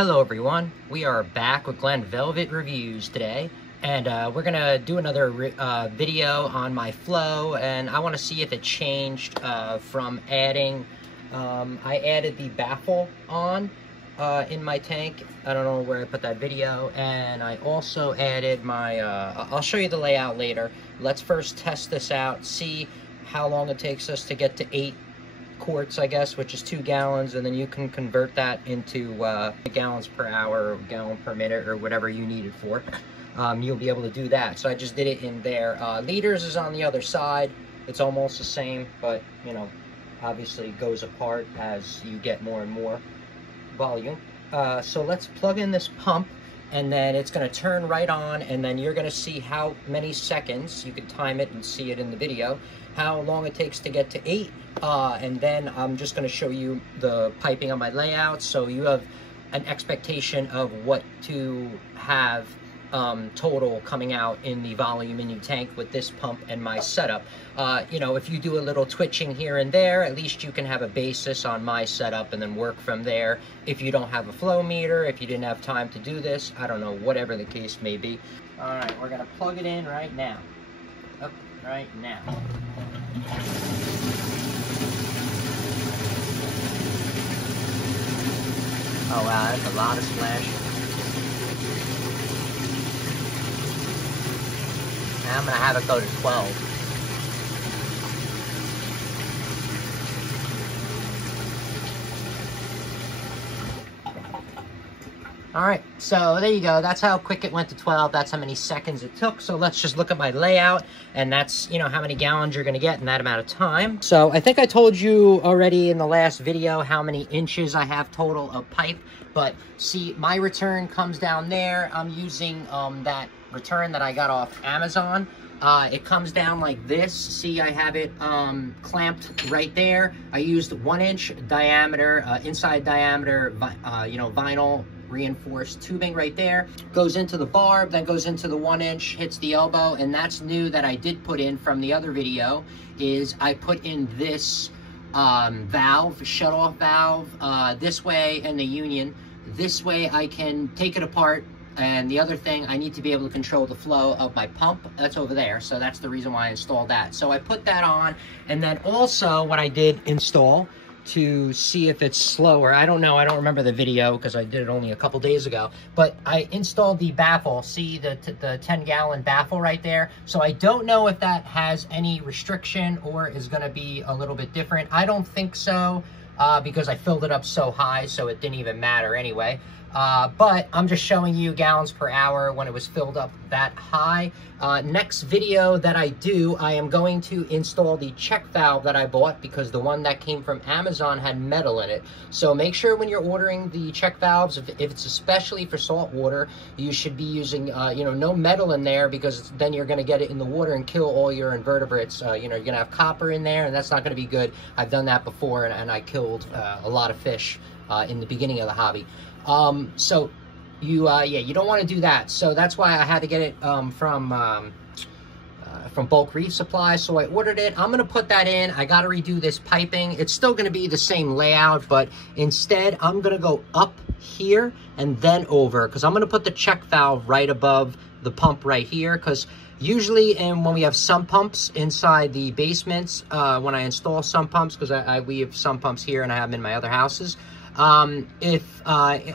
Hello everyone, we are back with Glen Velvet Reviews today, and we're gonna do another video on my flow, and I want to see if it changed from adding, I added the baffle on in my tank. I don't know where I put that video, and I also added my, I'll show you the layout later. Let's first test this out, see how long it takes us to get to 8 quarts, I guess, which is 2 gallons, and then you can convert that into gallons per hour or gallon per minute or whatever you need it for. You'll be able to do that. So I just did it in there. Liters is on the other side. It's almost the same, but you know, obviously it goes apart as you get more and more volume. So let's plug in this pump, and then it's going to turn right on, and then you're going to see how many seconds, you can time it and see it in the video, how long it takes to get to 8, and then I'm just going to show you the piping on my layout, so you have an expectation of what to have total coming out in the volume in your tank with this pump and my setup. You know, if you do a little twitching here and there, at least you can have a basis on my setup and then work from there. If you don't have a flow meter, if you didn't have time to do this, I don't know, whatever the case may be. All right, we're gonna plug it in right now. Up right now. Oh wow, that's a lot of splashing. Now I'm gonna have it go to 12. All right, so there you go. That's how quick it went to 12. That's how many seconds it took. So let's just look at my layout, and that's, you know, how many gallons you're gonna get in that amount of time. So I think I told you already in the last video how many inches I have total of pipe, but see, my return comes down there. I'm using that return that I got off Amazon. It comes down like this. See, I have it clamped right there. I used 1-inch diameter, inside diameter, you know, vinyl reinforced tubing right there. Goes into the barb, then goes into the 1-inch, hits the elbow, and that's new that I did put in from the other video, is I put in this valve, shut-off valve, this way, and the union. This way I can take it apart. And the other thing, I need to be able to control the flow of my pump. That's over there, so that's the reason why I installed that. So I put that on, and then also what I did install to see if it's slower. I don't know, I don't remember the video because I did it only a couple days ago, but I installed the baffle. See the 10-gallon baffle right there? So I don't know if that has any restriction or is going to be a little bit different. I don't think so, because I filled it up so high, so it didn't even matter anyway. But I'm just showing you gallons per hour when it was filled up that high. Next video that I do, I am going to install the check valve that I bought because the one that came from Amazon had metal in it. So make sure when you're ordering the check valves, if it's especially for salt water, you should be using, you know, no metal in there, because then you're going to get it in the water and kill all your invertebrates. You know, you're going to have copper in there, and that's not going to be good. I've done that before, and I killed a lot of fish in the beginning of the hobby. So you, yeah, you don't want to do that. So that's why I had to get it from Bulk Reef Supply. So I ordered it. I'm going to put that in. I got to redo this piping. It's still going to be the same layout, but instead I'm going to go up here and then over, because I'm going to put the check valve right above the pump right here, because usually, and when we have sump pumps inside the basements, when I install sump pumps, because we have sump pumps here and I have them in my other houses,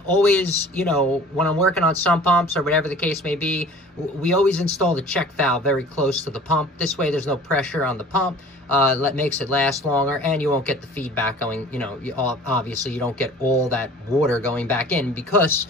always, you know, when I'm working on sump pumps or whatever the case may be, we always install the check valve very close to the pump. This way there's no pressure on the pump, that makes it last longer, and you won't get the feedback going, you know, obviously you don't get all that water going back in, because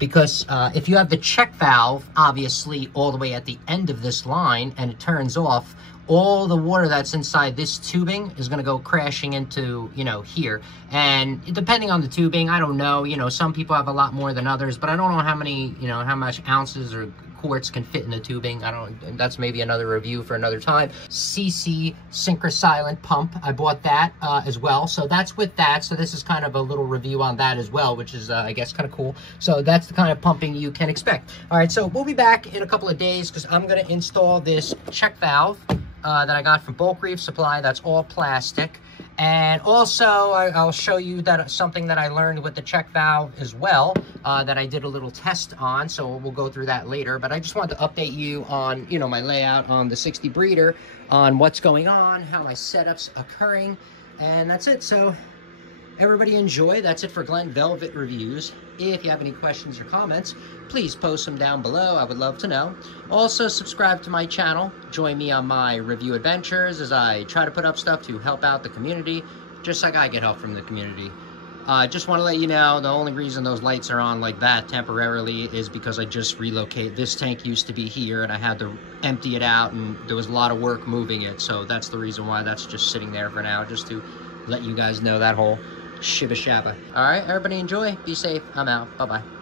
if you have the check valve, obviously, all the way at the end of this line, and it turns off, all the water that's inside this tubing is going to go crashing into, you know, here. And depending on the tubing, I don't know, you know, some people have a lot more than others, but I don't know how many, you know, how much ounces or quarts can fit in the tubing. I don't, that's maybe another review for another time. CC Synchrosilent pump, I bought that as well. So that's with that. So this is kind of a little review on that as well, which is, I guess, kind of cool. So that's the kind of pumping you can expect. All right, so we'll be back in a couple of days because I'm going to install this check valve that I got from Bulk Reef Supply. That's all plastic. And also, I'll show you that something that I learned with the check valve as well, that I did a little test on, so we'll go through that later. But I just wanted to update you on, you know, my layout on the 60 breeder, on what's going on, how my setup's occurring, and that's it. So everybody enjoy. That's it for Glen Velvet Reviews. If you have any questions or comments, please post them down below. I would love to know. Also, subscribe to my channel. Join me on my review adventures as I try to put up stuff to help out the community, just like I get help from the community. Just want to let you know, the only reason those lights are on like that temporarily is because I just relocated. This tank used to be here, and I had to empty it out, and there was a lot of work moving it. So that's the reason why that's just sitting there for now, just to let you guys know that whole shibba shabba. All right, everybody enjoy. Be safe. I'm out. Bye-bye.